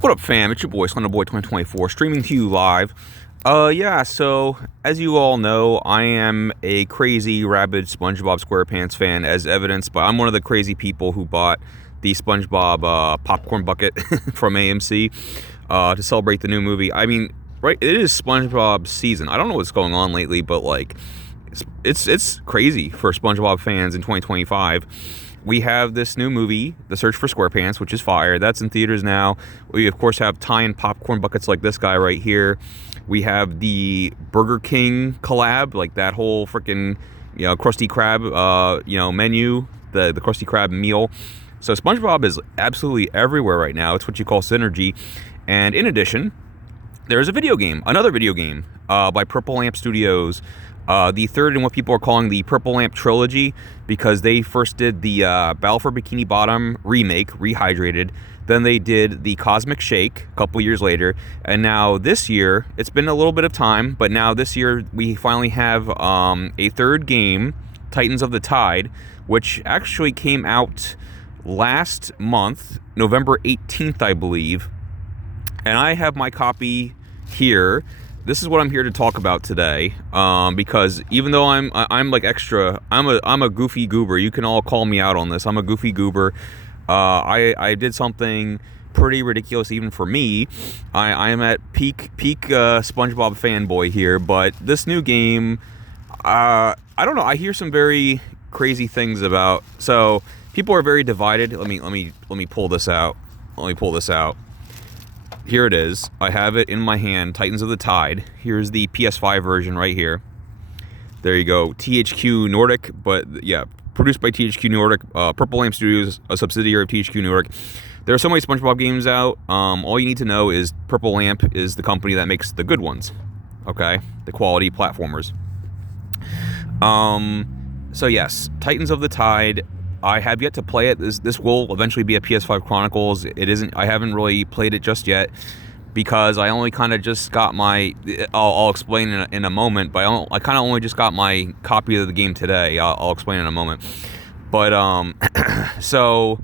What up, fam? It's your boy, Boy 2024, streaming to you live. Yeah, so, as you all know, I am a crazy, rabid SpongeBob SquarePants fan, as evidenced by I'm one of the crazy people who bought the SpongeBob popcorn bucket from AMC to celebrate the new movie. I mean, right, it is SpongeBob season. I don't know what's going on lately, but, like, it's crazy for SpongeBob fans in 2025. We have this new movie, The Search for SquarePants, which is fire. That's in theaters now. We, of course, have tie-in popcorn buckets like this guy right here. We have the Burger King collab, like that whole freaking, Krusty Krab, menu, the Krusty Krab meal. So SpongeBob is absolutely everywhere right now. It's what you call synergy. And in addition, there is a video game, another video game by Purple Lamp Studios. The third in what people are calling the Purple Lamp trilogy, because they first did the Battle for Bikini Bottom remake, Rehydrated. Then they did the Cosmic Shake a couple years later. And now this year, it's been a little bit of time, but now this year we finally have a third game, Titans of the Tide, which actually came out last month, November 18th, I believe. And I have my copy here. This is what I'm here to talk about today, because even though I'm like extra, I'm a goofy goober. You can all call me out on this. I'm a goofy goober. I did something pretty ridiculous even for me. I am at peak SpongeBob fanboy here, but this new game, I don't know. I hear some very crazy things about. So people are very divided. Let me pull this out. Here it is. I have it in my hand, Titans of the Tide. Here's the PS5 version right here. There you go. THQ Nordic, but yeah, produced by THQ Nordic. Purple Lamp Studios, a subsidiary of THQ Nordic. There are so many SpongeBob games out. All you need to know is Purple Lamp is the company that makes the good ones. Okay? The quality platformers. So yes, Titans of the Tide. I have yet to play it. This will eventually be a PS5 Chronicles. It isn't. I haven't really played it just yet because I only kind of just got my. I'll explain in a moment. But I kind of only just got my copy of the game today. I'll explain in a moment. But so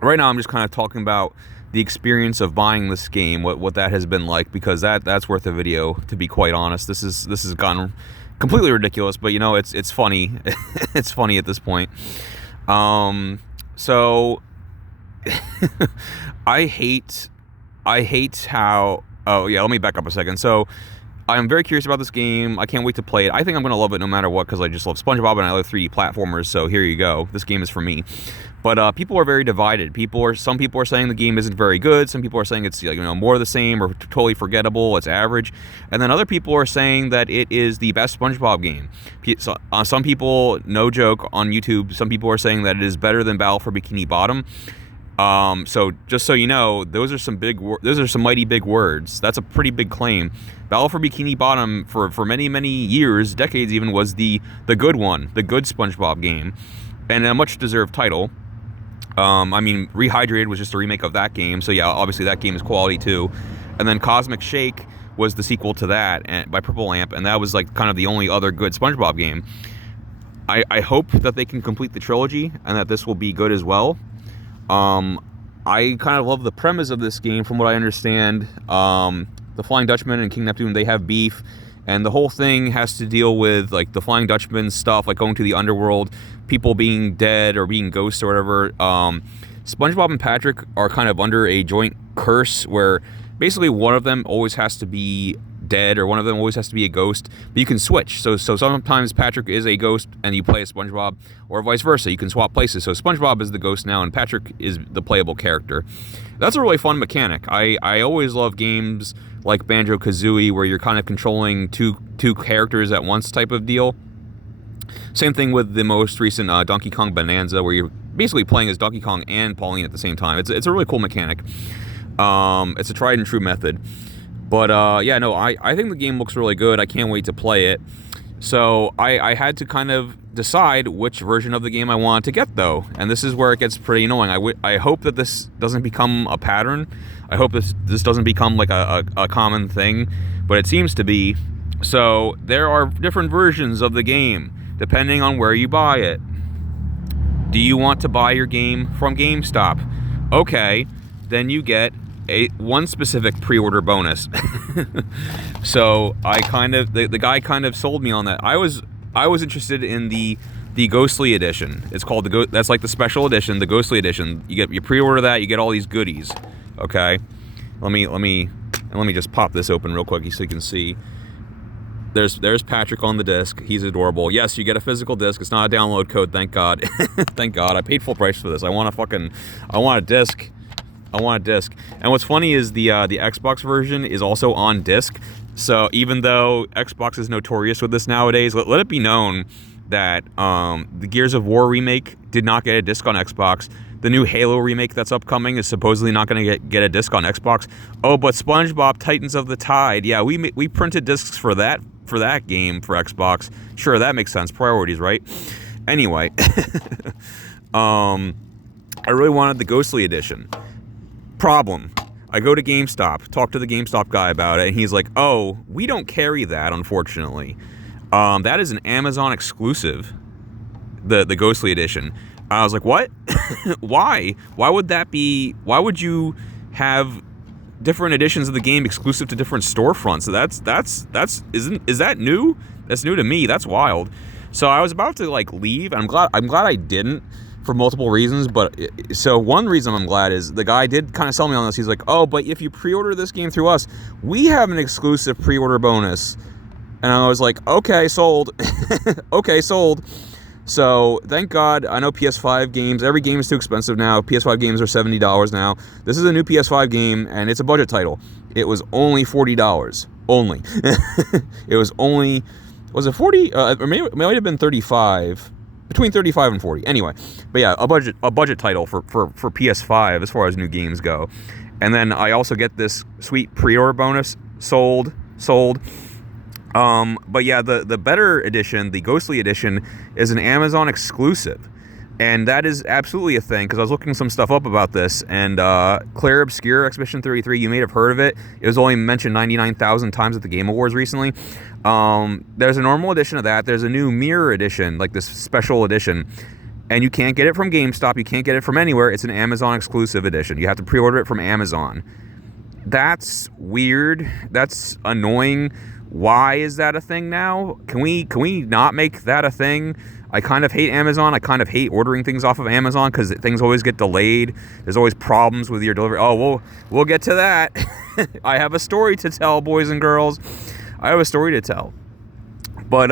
right now I'm just kind of talking about the experience of buying this game, what that has been like, because that's worth a video, to be quite honest. This has gone completely ridiculous, but it's funny. It's funny at this point. So I hate how, oh yeah, let me back up a second. So I'm very curious about this game. I can't wait to play it. I think I'm going to love it no matter what, because I just love SpongeBob and I love 3D platformers. So here you go. This game is for me. But people are very divided. Some people are saying the game isn't very good. Some people are saying it's more of the same or totally forgettable. It's average. And then other people are saying that it is the best SpongeBob game. So, some people, no joke, on YouTube, some people are saying that it is better than Battle for Bikini Bottom. So just so you know, those are some mighty big words. That's a pretty big claim. Battle for Bikini Bottom for many, many years, decades even, was the good one, the good SpongeBob game, and a much deserved title. Rehydrated was just a remake of that game, so yeah, obviously that game is quality too. And then Cosmic Shake was the sequel to that by Purple Lamp, and that was like kind of the only other good SpongeBob game. I hope that they can complete the trilogy and that this will be good as well. I kind of love the premise of this game. From what I understand, the Flying Dutchman and King Neptune, they have beef, and the whole thing has to deal with like the Flying Dutchman stuff, like going to the underworld, people being dead or being ghosts or whatever. SpongeBob and Patrick are kind of under a joint curse where basically one of them always has to be dead or one of them always has to be a ghost, but you can switch. So sometimes Patrick is a ghost and you play as SpongeBob, or vice versa. You can swap places. So SpongeBob is the ghost now and Patrick is the playable character. That's a really fun mechanic. I always love games like Banjo-Kazooie where you're kind of controlling two characters at once type of deal. Same thing with the most recent Donkey Kong Bonanza, where you're basically playing as Donkey Kong and Pauline at the same time. It's a really cool mechanic. It's a tried and true method. But I think the game looks really good. I can't wait to play it. So I had to kind of decide which version of the game I wanted to get, though. And this is where it gets pretty annoying. I hope that this doesn't become a pattern. I hope this doesn't become like a common thing. But it seems to be. So there are different versions of the game, depending on where you buy it. Do you want to buy your game from GameStop? Okay, then you get one specific pre-order bonus. So I kind of the guy kind of sold me on that. I was interested in the Ghostly edition. It's called that's like the special edition, the Ghostly edition. You pre-order that, you get all these goodies. Okay, let me just pop this open real quick so you can see. There's Patrick on the disc. He's adorable. Yes, you get a physical disc. It's not a download code. Thank God. Thank God. I paid full price for this. I want a disc. And what's funny is the Xbox version is also on disc. So even though Xbox is notorious with this nowadays, let it be known that the Gears of War remake did not get a disc on Xbox. The new Halo remake that's upcoming is supposedly not going to get a disc on Xbox. Oh, but SpongeBob Titans of the Tide, yeah, we printed discs for that game for Xbox. Sure, that makes sense. Priorities, right? Anyway, I really wanted the Ghostly edition. Problem. I go to GameStop, talk to the GameStop guy about it, and he's like, "Oh, we don't carry that, unfortunately. That is an Amazon exclusive, the Ghostly edition." I was like, "What? Why? Why would that be? Why would you have different editions of the game exclusive to different storefronts? Is that new? That's new to me. That's wild." So I was about to like leave, and I'm glad I didn't, for multiple reasons. But so one reason I'm glad is the guy did kind of sell me on this. He's like, "Oh, but if you pre-order this game through us, we have an exclusive pre-order bonus." And I was like, "Okay, sold." Okay, sold. So, thank God, I know PS5 games, every game is too expensive now. PS5 games are $70 now. This is a new PS5 game, and it's a budget title. It was only $40. Only. It was only, was it 40? Or maybe it might have been 35. Between 35 and 40. Anyway, but yeah, a budget title for PS5 as far as new games go. And then I also get this sweet pre-order bonus, sold. But yeah, the better edition, the Ghostly edition, is an Amazon exclusive. And that is absolutely a thing, because I was looking some stuff up about this, and Claire Obscure Expedition 33, you may have heard of it. It was only mentioned 99,000 times at the Game Awards recently. There's a normal edition of that. There's a new Mirror edition, like this special edition. And you can't get it from GameStop. You can't get it from anywhere. It's an Amazon exclusive edition. You have to pre-order it from Amazon. That's weird. That's annoying. Why is that a thing now? Can we not make that a thing? I kind of hate Amazon. I kind of hate ordering things off of Amazon because things always get delayed. There's always problems with your delivery. Oh, we'll get to that. I have a story to tell, boys and girls. I have a story to tell. But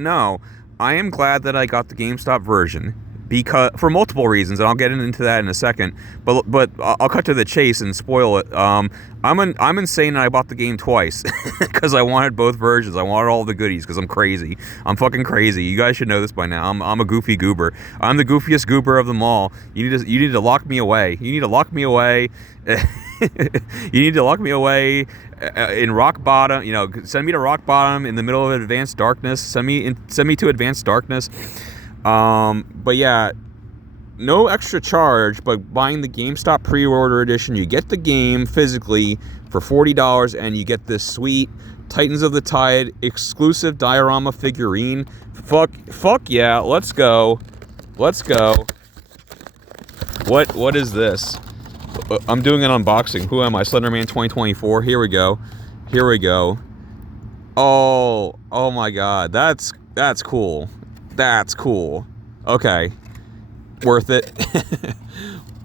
no, I am glad that I got the GameStop version, because for multiple reasons, and I'll get into that in a second. But I'll cut to the chase and spoil it. I'm insane, and I bought the game twice because I wanted both versions. I wanted all the goodies because I'm crazy. I'm fucking crazy. You guys should know this by now. I'm a goofy goober. I'm the goofiest goober of them all. You need to lock me away. You need to lock me away. You need to lock me away in rock bottom. You know, send me to rock bottom in the middle of advanced darkness. Send me to advanced darkness. But yeah, no extra charge, but buying the GameStop pre-order edition, you get the game physically for $40, and you get this sweet Titans of the Tide exclusive diorama figurine. Fuck yeah, let's go. What is this? I'm doing an unboxing. Who am I? Slenderman 2024. Here we go. Oh my God, that's cool. That's cool. Okay. Worth it.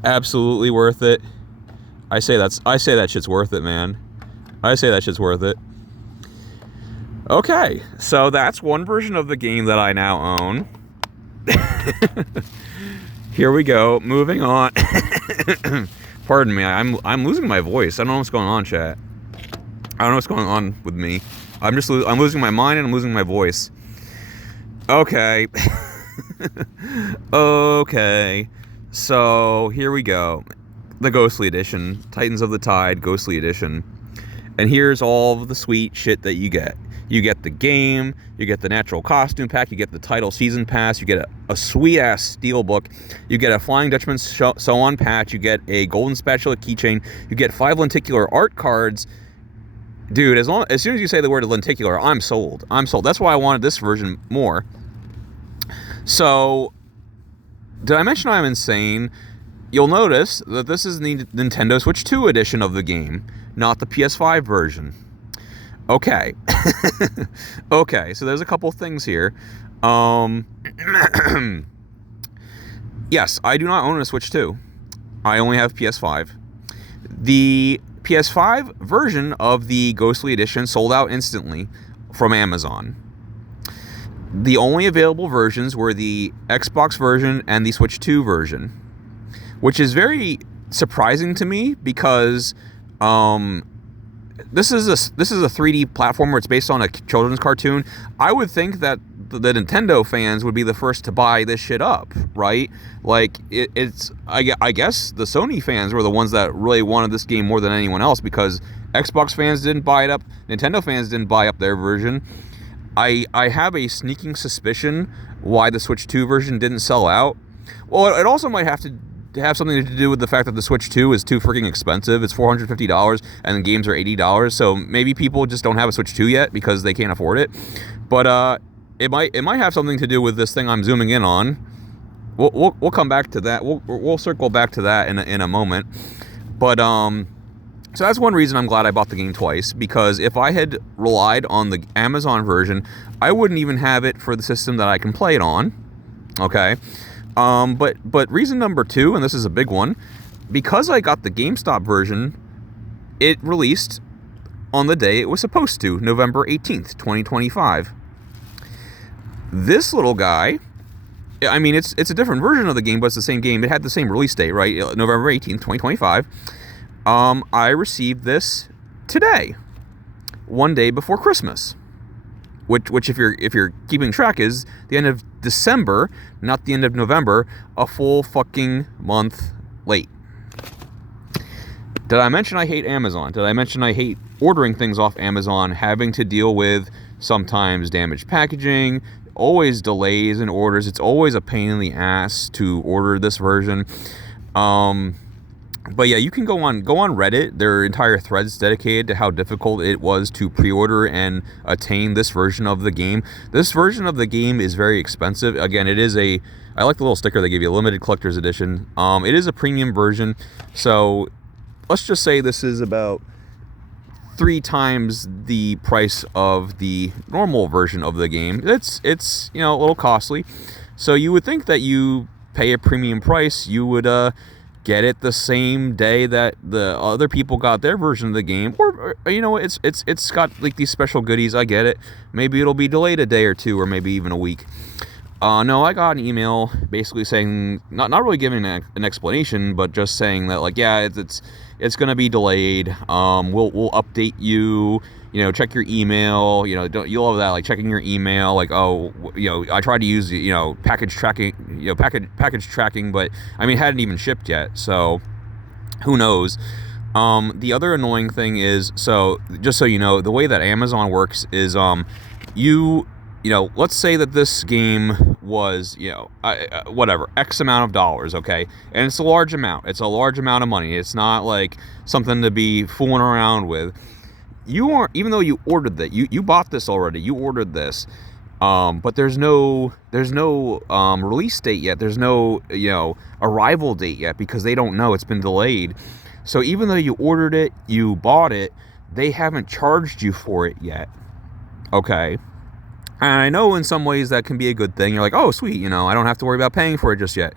Absolutely worth it. I say that shit's worth it, man. I say that shit's worth it. Okay. So that's one version of the game that I now own. Here we go. Moving on. Pardon me. I'm losing my voice. I don't know what's going on, chat. I don't know what's going on with me. I'm losing my mind, and I'm losing my voice. Okay. Okay. So, here we go. The Ghostly Edition. Titans of the Tide Ghostly Edition. And here's all of the sweet shit that you get. You get the game, you get the natural costume pack, you get the title season pass, you get a sweet-ass steelbook, you get a Flying Dutchman sew-on patch, you get a golden spatula keychain, you get 5 lenticular art cards. Dude, as soon as you say the word lenticular, I'm sold. That's why I wanted this version more. So, did I mention I'm insane? you'll notice that this is the Nintendo Switch 2 edition of the game, not the PS5 version. Okay. Okay, so there's a couple things here. Yes, I do not own a Switch 2. I only have PS5. The PS5 version of the Ghostly Edition sold out instantly from Amazon. The only available versions were the Xbox version and the Switch 2 version, which is very surprising to me because this is a 3D platformer. It's based on a children's cartoon. I would think that the Nintendo fans would be the first to buy this shit up, right? Like, I guess the Sony fans were the ones that really wanted this game more than anyone else, because Xbox fans didn't buy it up, Nintendo fans didn't buy up their version. I have a sneaking suspicion why the Switch 2 version didn't sell out. Well, it also might have to have something to do with the fact that the Switch 2 is too freaking expensive. It's $450 and the games are $80, so maybe people just don't have a Switch 2 yet because they can't afford it. But it might have something to do with this thing I'm zooming in on. We'll come back to that. We'll circle back to that in a moment. But so that's one reason I'm glad I bought the game twice, because if I had relied on the Amazon version, I wouldn't even have it for the system that I can play it on. Okay. But reason number two, and this is a big one, because I got the GameStop version, it released on the day it was supposed to, November 18th, 2025. This little guy, I mean, it's a different version of the game, but it's the same game. It had the same release date, right? November 18th, 2025. I received this today, one day before Christmas. Which if you're keeping track, is the end of December, not the end of November, a full fucking month late. Did I mention I hate Amazon? Did I mention I hate ordering things off Amazon, having to deal with sometimes damaged packaging, always delays in orders? It's always a pain in the ass to order this version. But yeah, you can go on Reddit. There are entire threads dedicated to how difficult it was to pre-order and attain this version of the game. This version of the game is very expensive. Again, I like the little sticker they give you, a limited collector's edition. It is a premium version, so let's just say this is about 3 times the price of the normal version of the game. It's a little costly. So you would think that you pay a premium price, you would get it the same day that the other people got their version of the game, or it's got like these special goodies. I get it. Maybe it'll be delayed a day or two, or maybe even a week. No, I got an email basically saying, not really giving an explanation, but just saying that, like, yeah, it's gonna be delayed. We'll update you. Check your email. You'll love that, like checking your email. Like, I tried to use package tracking. Package tracking, but I mean, it hadn't even shipped yet. So who knows? The other annoying thing is, so just so you know, the way that Amazon works is, let's say that this game was, whatever, X amount of dollars, okay? And it's a large amount. It's a large amount of money. It's not like something to be fooling around with. Even though you ordered that, you bought this already, you ordered this, but there's no release date yet. There's no, arrival date yet, because they don't know. It's been delayed. So even though you ordered it, you bought it, they haven't charged you for it yet, okay? And I know in some ways that can be a good thing. You're like, oh, sweet, I don't have to worry about paying for it just yet.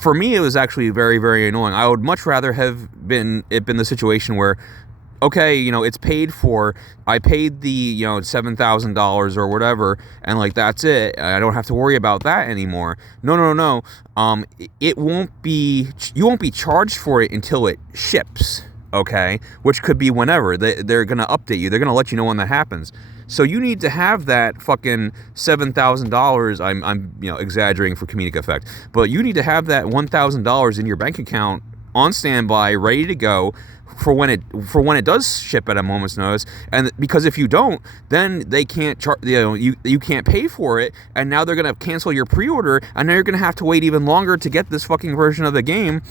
For me, it was actually very, very annoying. I would much rather have been the situation where, okay, it's paid for. I paid the, $7,000 or whatever, and like that's it. I don't have to worry about that anymore. No. It won't be. You won't be charged for it until it ships. Okay, which could be whenever. They're gonna update you. They're gonna let you know when that happens. So you need to have that fucking $7,000. I'm exaggerating for comedic effect, but you need to have that $1,000 in your bank account on standby, ready to go for when it does ship at a moment's notice. And because if you don't, then they can't you can't pay for it, and now they're gonna cancel your pre-order, and now you're gonna have to wait even longer to get this fucking version of the game.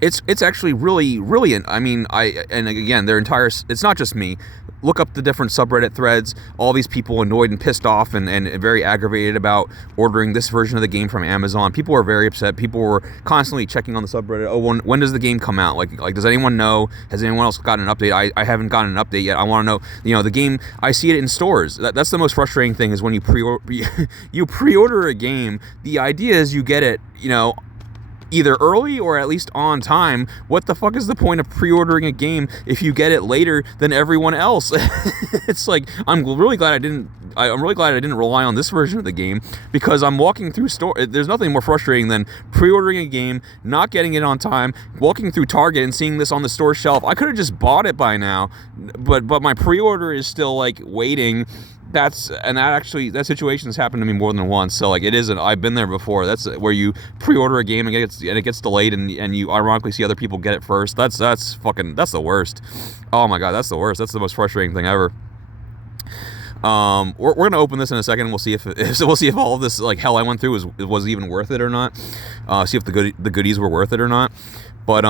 It's actually really, really, I mean, and again, their entire, it's not just me. Look up the different subreddit threads, all these people annoyed and pissed off and very aggravated about ordering this version of the game from Amazon. People were very upset. People were constantly checking on the subreddit. Oh, when does the game come out? Like, does anyone know? Has anyone else gotten an update? I haven't gotten an update yet. I want to know, the game, I see it in stores. That's the most frustrating thing, is when you pre-order a game, the idea is you get it, either early or at least on time. What the fuck is the point of pre-ordering a game if you get it later than everyone else? It's like, I'm really glad I didn't rely on this version of the game, because I'm walking through there's nothing more frustrating than pre-ordering a game, not getting it on time, walking through Target and seeing this on the store shelf. I could have just bought it by now, but my pre-order is still like waiting. That situation has happened to me more than once. So like, I've been there before. That's where you pre-order a game and it gets delayed, and you ironically see other people get it first. That's the worst. Oh my god, that's the worst. That's the most frustrating thing ever. We're gonna open this in a second. We'll see if all of this like hell I went through was even worth it or not. See if the goodies were worth it or not. But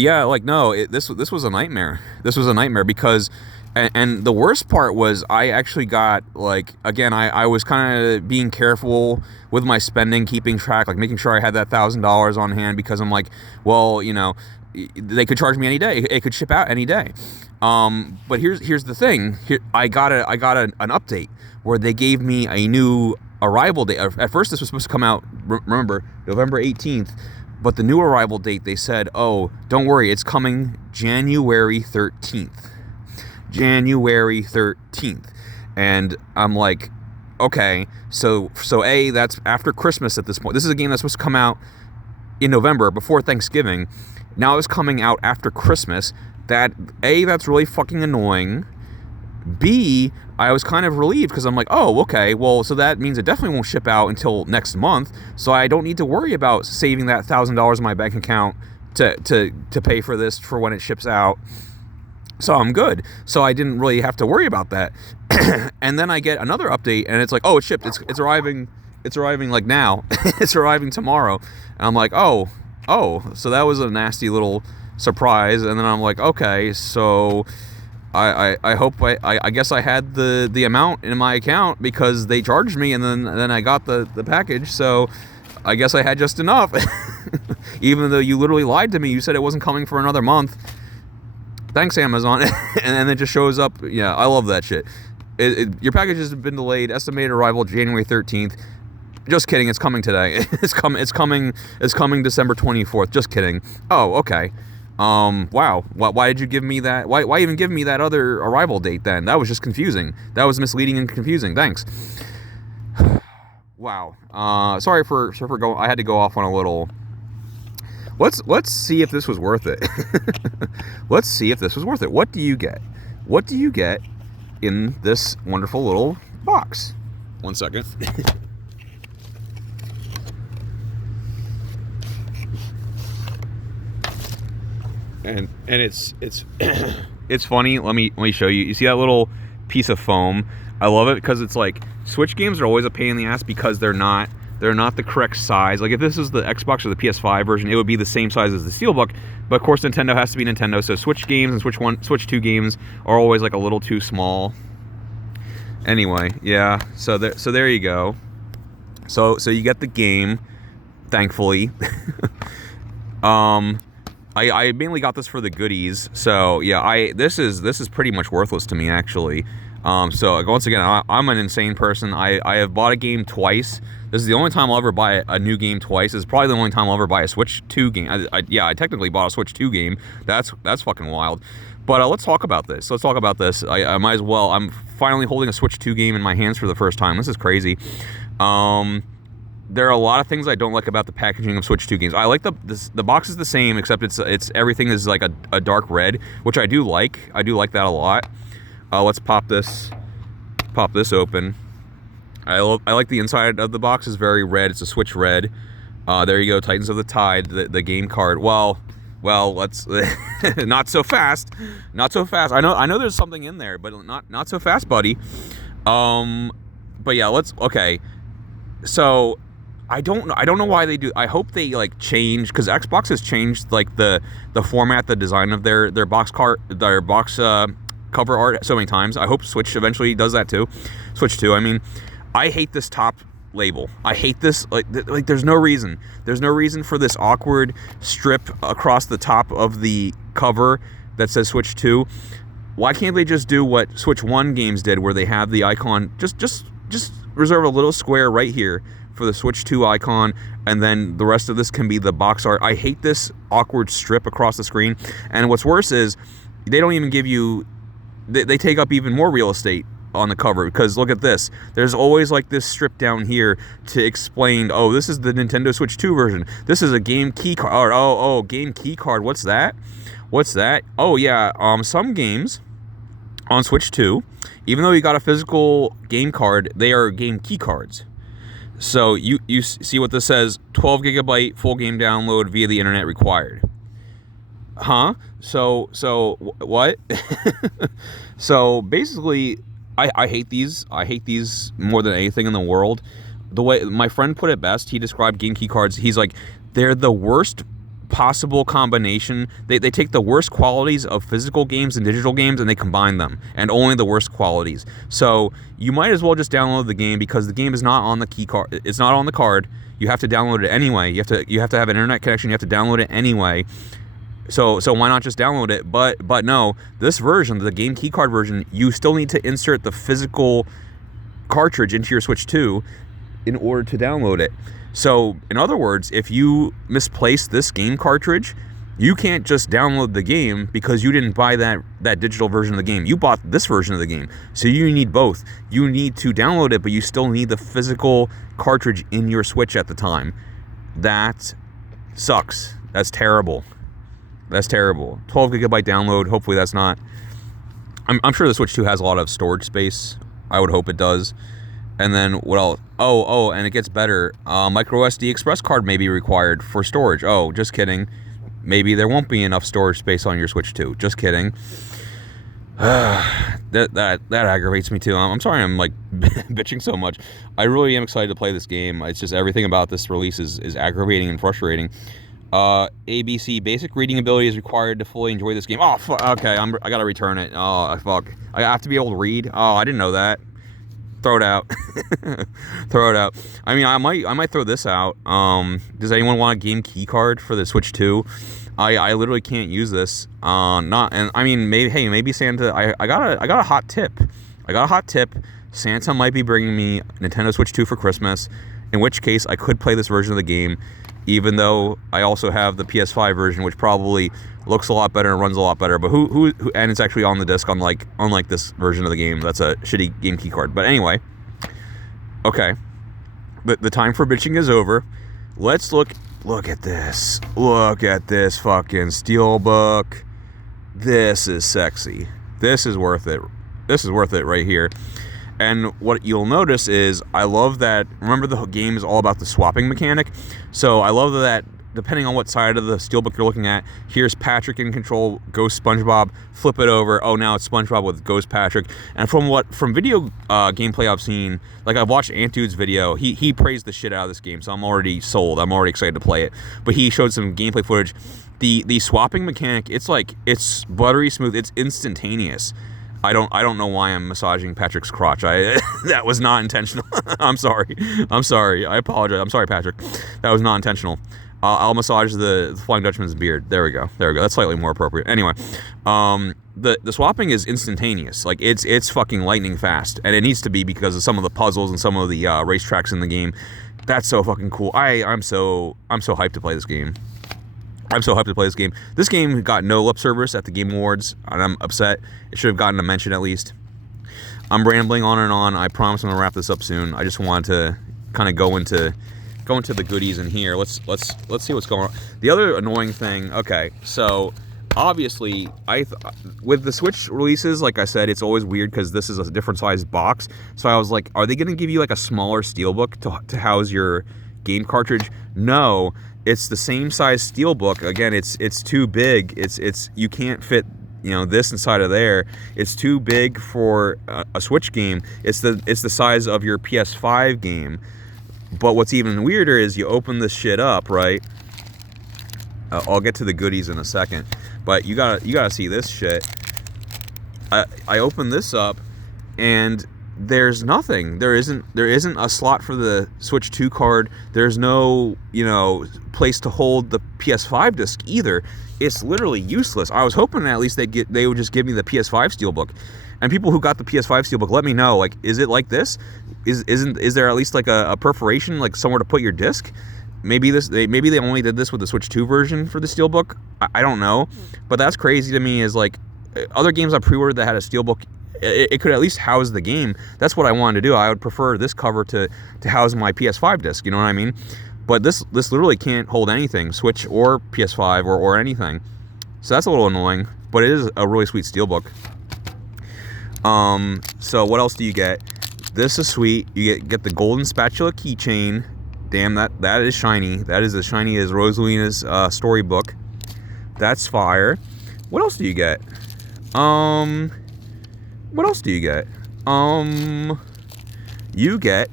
yeah, like, no, this was a nightmare. This was a nightmare because. And the worst part was, I actually got, like, again, I was kind of being careful with my spending, keeping track, like making sure I had that $1,000 on hand, because I'm like, well, they could charge me any day. It could ship out any day. But here's the thing. I got an update where they gave me a new arrival date. At first, this was supposed to come out, remember, November 18th. But the new arrival date, they said, oh, don't worry, it's coming January 13th. January 13th. And I'm like, okay, so that's after Christmas at this point. This is a game that's supposed to come out in November, before Thanksgiving. Now it's coming out after Christmas. That's really fucking annoying. B, I was kind of relieved, because I'm like, oh, okay, well, so that means it definitely won't ship out until next month, so I don't need to worry about saving that $1,000 in my bank account to pay for this for when it ships out. So I'm good. So I didn't really have to worry about that. And then I get another update, and it's like, oh, it's shipped. It's arriving like now. It's arriving tomorrow. And I'm like, oh, so that was a nasty little surprise. And then I'm like, okay, so I hope I guess I had the amount in my account, because they charged me, and then I got the package. So I guess I had just enough. Even though you literally lied to me. You said it wasn't coming for another month. Thanks, Amazon. And then it just shows up. Yeah, I love that shit. Your package has been delayed. Estimated arrival January 13th. Just kidding. It's coming today. It's coming December 24th. Just kidding. Oh, okay. Wow. Why did you give me that? Why even give me that other arrival date then? That was just confusing. That was misleading and confusing. Thanks. Wow. Sorry for going. I had to go off on a little. Let's see if this was worth it. Let's see if this was worth it. What do you get? What do you get in this wonderful little box? 1 second. and it's it's funny. Let me show you. You see that little piece of foam? I love it, because it's like, Switch games are always a pain in the ass, because they're not the correct size. Like, if this is the Xbox or the PS5 version, it would be the same size as the Steelbook. But of course, Nintendo has to be Nintendo, so Switch games and Switch 2 games are always like a little too small. Anyway, yeah. So there you go. So you get the game, thankfully. I mainly got this for the goodies. So yeah, this is pretty much worthless to me, actually. So once again, I'm an insane person. I have bought a game twice. This is the only time I'll ever buy a new game twice. This is probably the only time I'll ever buy a Switch 2 game. I technically bought a Switch 2 game. That's fucking wild. But let's talk about this. I might as well. I'm finally holding a Switch 2 game in my hands for the first time. This is crazy. There are a lot of things I don't like about the packaging of Switch 2 games. I like the box is the same, except it's everything is like a dark red, which I do like. I do like that a lot. Let's pop this open. I like the inside of the box is very red. It's a Switch red. There you go, Titans of the Tide, the game card. Well, let's not so fast. Not so fast. I know there's something in there, but not so fast, buddy. But yeah, okay. So I don't know why they do. I hope they like change, because Xbox has changed like the format, the design of their box cover art so many times. I hope Switch eventually does that too. Switch 2. I mean, I hate this top label. I hate this. Like there's no reason. There's no reason for this awkward strip across the top of the cover that says Switch 2. Why can't they just do what Switch 1 games did, where they have the icon, just reserve a little square right here for the Switch 2 icon, and then the rest of this can be the box art. I hate this awkward strip across the screen. And what's worse is they don't even give you, they take up even more real estate on the cover, because look at this. There's always like this strip down here to explain, oh, this is the Nintendo Switch 2 version. This is a game key card. Oh, game key card. What's that? Oh yeah, some games on Switch 2, even though you got a physical game card, they are game key cards. So you see what this says: 12 gigabyte full game download via the internet required. Huh? So what? So basically, I hate these. I hate these more than anything in the world. The way my friend put it best, he described game key cards. He's like, they're the worst possible combination. They take the worst qualities of physical games and digital games, and they combine them, and only the worst qualities. So you might as well just download the game, because the game is not on the key card. It's not on the card. You have to download it anyway. You have to have an internet connection. You have to download it anyway. So why not just download it? But no, this version, the game key card version, you still need to insert the physical cartridge into your Switch 2 in order to download it. So, in other words, if you misplace this game cartridge, you can't just download the game, because you didn't buy that digital version of the game. You bought this version of the game. So you need both. You need to download it, but you still need the physical cartridge in your Switch at the time. That sucks. That's terrible. That's terrible. 12 gigabyte download. Hopefully that's not... I'm sure the Switch 2 has a lot of storage space. I would hope it does. And then what else? Oh, and it gets better. Micro SD express card may be required for storage. Oh, just kidding. Maybe there won't be enough storage space on your Switch 2. Just kidding. That aggravates me too. I'm sorry I'm like bitching so much. I really am excited to play this game. It's just everything about this release is aggravating and frustrating. ABC basic reading ability is required to fully enjoy this game. Oh, fuck. Okay, I gotta return it. Oh, fuck. I have to be able to read. Oh, I didn't know that. Throw it out. Throw it out. I mean, I might throw this out. Does anyone want a game key card for the Switch 2? I literally can't use this. Maybe Santa. I got a hot tip. Santa might be bringing me Nintendo Switch 2 for Christmas, in which case I could play this version of the game, even though I also have the PS5 version, which probably looks a lot better and runs a lot better. But who and it's actually on the disc, unlike this version of the game. That's a shitty game key card. But anyway, okay, the time for bitching is over. Let's look at this. Look at this fucking steelbook. This is sexy. This is worth it. This is worth it right here. And what you'll notice is, I love that, remember the game is all about the swapping mechanic? So I love that depending on what side of the steelbook you're looking at, here's Patrick in control, Ghost Spongebob, flip it over, oh, now it's Spongebob with Ghost Patrick. And from video gameplay I've seen, like I've watched Antude's video, he praised the shit out of this game, so I'm already sold, I'm already excited to play it. But he showed some gameplay footage. The swapping mechanic, it's buttery smooth, it's instantaneous. I don't know why I'm massaging Patrick's crotch. That was not intentional. I'm sorry. I apologize. I'm sorry, Patrick. That was not intentional. I'll massage the Flying Dutchman's beard. There we go. That's slightly more appropriate. Anyway, the swapping is instantaneous. Like it's fucking lightning fast, and it needs to be because of some of the puzzles and some of the racetracks in the game. That's so fucking cool. I'm so hyped to play this game. This game got no lip service at the Game Awards, and I'm upset. It should have gotten a mention at least. I'm rambling on and on. I promise I'm gonna wrap this up soon. I just wanted to kind of go into the goodies in here. Let's see what's going on. The other annoying thing. Okay, so obviously with the Switch releases, like I said, it's always weird because this is a different size box. So I was like, are they gonna give you like a smaller steelbook to house your game cartridge? No. It's the same size steelbook. Again, it's too big. It's you can't fit this inside of there. It's too big for a Switch game. It's the size of your PS5 game. But what's even weirder is you open this shit up, right? I'll get to the goodies in a second, but you gotta see this shit. I open this up, and there's nothing. There isn't a slot for the Switch 2 card. There's no, place to hold the PS5 disc either. It's literally useless. I was hoping at least they would just give me the PS5 Steelbook. And people who got the PS5 Steelbook, let me know. Like, is it like this? Is there at least like a perforation, like somewhere to put your disc? Maybe they only did this with the Switch 2 version for the Steelbook. I don't know, but that's crazy to me. Is like other games I pre-ordered that had a Steelbook, it could at least house the game. That's what I wanted to do. I would prefer this cover to house my PS5 disc. You know what I mean? But this literally can't hold anything, Switch or PS5 or anything. So that's a little annoying. But it is a really sweet Steelbook. So what else do you get? This is sweet. You get the golden spatula keychain. Damn, that is shiny. That is as shiny as Rosalina's storybook. That's fire. What else do you get? What else do you get? You get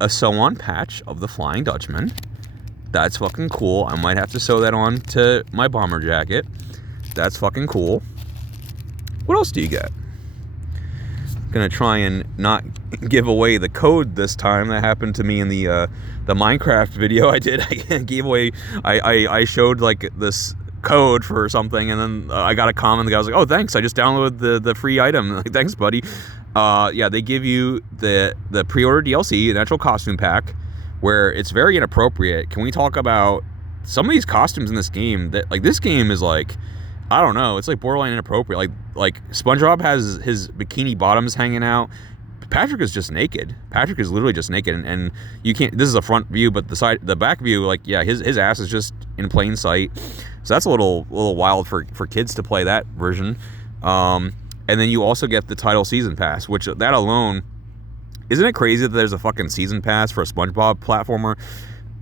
a sew-on patch of the Flying Dutchman. That's fucking cool. I might have to sew that on to my bomber jacket. That's fucking cool. What else do you get? Gonna try and not give away the code this time. That happened to me in the Minecraft video I did. I gave away. I showed like this code for something, and then I got a comment. The guy was like, "Oh, thanks. I just downloaded the free item." Like, thanks, buddy. Yeah, they give you the pre-order DLC, an actual costume pack, where it's very inappropriate. Can we talk about some of these costumes in this game? That like this game is like, I don't know. It's like borderline inappropriate. Like SpongeBob has his bikini bottoms hanging out. Patrick is just naked. Patrick is literally just naked, and you can't. This is a front view, but the back view, like, yeah, his ass is just in plain sight. So that's a little wild for kids to play that version. And then you also get the title season pass, which that alone, isn't it crazy that there's a fucking season pass for a SpongeBob platformer?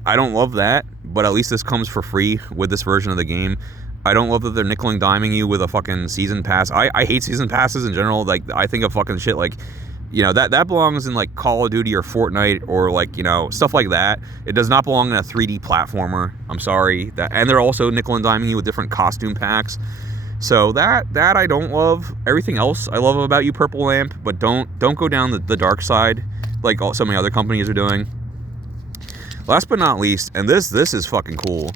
I don't love that, but at least this comes for free with this version of the game. I don't love that they're nickel and diming you with a fucking season pass. I hate season passes in general. Like, I think of fucking shit like, that belongs in like Call of Duty or Fortnite or like, stuff like that. It does not belong in a 3D platformer. I'm sorry. And they're also nickel and diming you with different costume packs. So that I don't love. Everything else I love about you, Purple Lamp, but don't go down the dark side like so many other companies are doing. Last but not least, and this is fucking cool.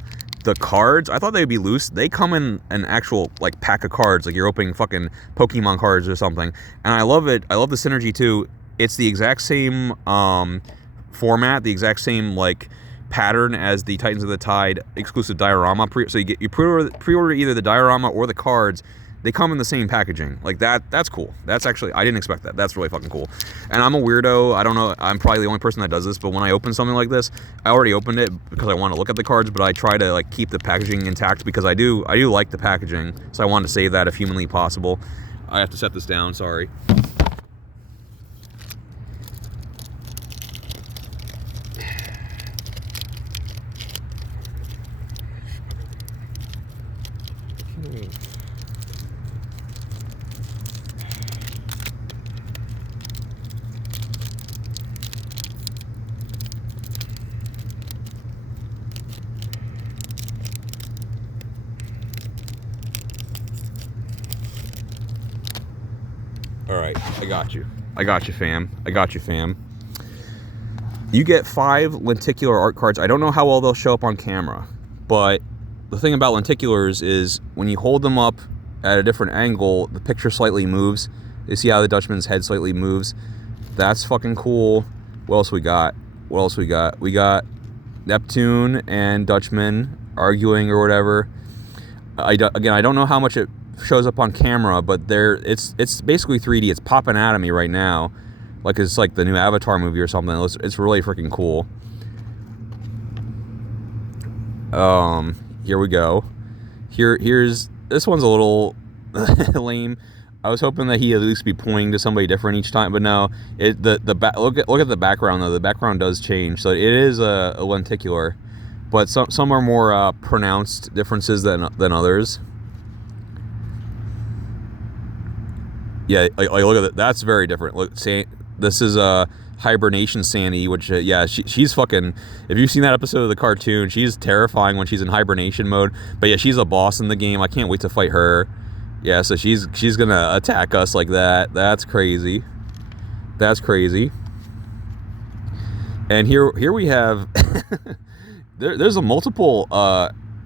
The cards, I thought they'd be loose. They come in an actual like pack of cards, like you're opening fucking Pokemon cards or something. And I love it. I love the synergy too. It's the exact same format, the exact same like pattern as the Titans of the Tide exclusive diorama. So you pre-order either the diorama or the cards. They come in the same packaging. Like that's cool. That's actually, I didn't expect that. That's really fucking cool. And I'm a weirdo. I don't know, I'm probably the only person that does this, but when I open something like this, I already opened it because I want to look at the cards, but I try to like keep the packaging intact because I do like the packaging. So I wanted to save that if humanly possible. I have to set this down, sorry. All right, I got you, fam. You get 5 lenticular art cards. I don't know how well they'll show up on camera, but the thing about lenticulars is when you hold them up at a different angle, the picture slightly moves. You see how the Dutchman's head slightly moves? That's fucking cool. What else we got? We got Neptune and Dutchman arguing or whatever. Again, I don't know how much it shows up on camera, but it's basically 3D. It's popping out of me right now, like it's like the new Avatar movie or something. It's really freaking cool. Here we go. Here's this one's a little lame. I was hoping that he'd at least be pointing to somebody different each time, but no. Look at the background though. The background does change, so it is a lenticular, but some are more pronounced differences than others. Yeah, like look at that. That's very different. Look, this is hibernation Sandy, which yeah, she's fucking. If you've seen that episode of the cartoon, she's terrifying when she's in hibernation mode. But yeah, she's a boss in the game. I can't wait to fight her. Yeah, so she's gonna attack us like that. That's crazy. That's crazy. And here we have there's a multiple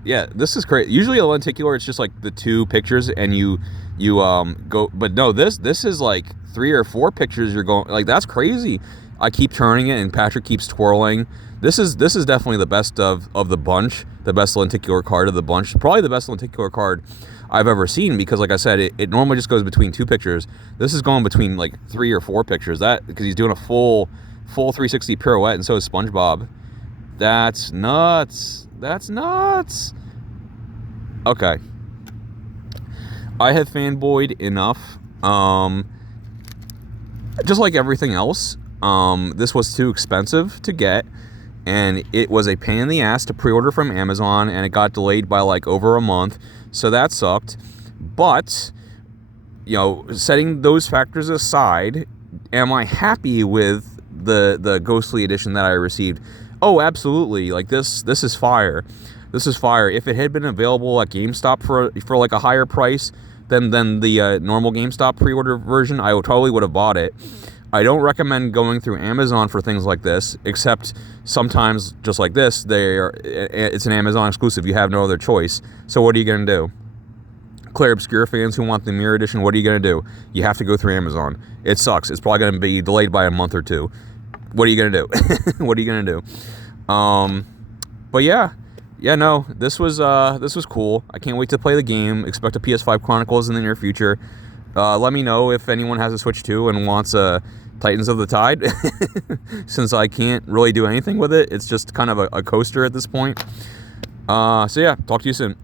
yeah, this is crazy. Usually a lenticular, it's just like the 2 pictures and you go, but no, this is like 3 or 4 pictures you're going, like, that's crazy. I keep turning it and Patrick keeps twirling. This is definitely the best of the bunch, the best lenticular card of the bunch. Probably the best lenticular card I've ever seen, because like I said, it normally just goes between 2 pictures. This is going between like 3 or 4 pictures. That because he's doing a full 360 pirouette, and so is SpongeBob. That's nuts. That's nuts. Okay. I have fanboyed enough. Just like everything else, this was too expensive to get, and it was a pain in the ass to pre-order from Amazon, and it got delayed by like over a month, so that sucked. But, you know, setting those factors aside, am I happy with the Ghostly edition that I received? Oh, absolutely. Like, this is fire. This is fire. If it had been available at GameStop for like a higher price than the normal GameStop pre-order version, I totally would have bought it. I don't recommend going through Amazon for things like this, except sometimes, just like this, it's an Amazon exclusive. You have no other choice. So what are you going to do? Clear Obscure fans who want the Mirror Edition, what are you going to do? You have to go through Amazon. It sucks. It's probably going to be delayed by a month or 2. What are you going to do? What are you going to do? But yeah, no, this was cool. I can't wait to play the game. Expect a PS5 Chronicles in the near future. Let me know if anyone has a Switch 2 and wants Titans of the Tide, since I can't really do anything with it. It's just kind of a coaster at this point. So yeah, talk to you soon.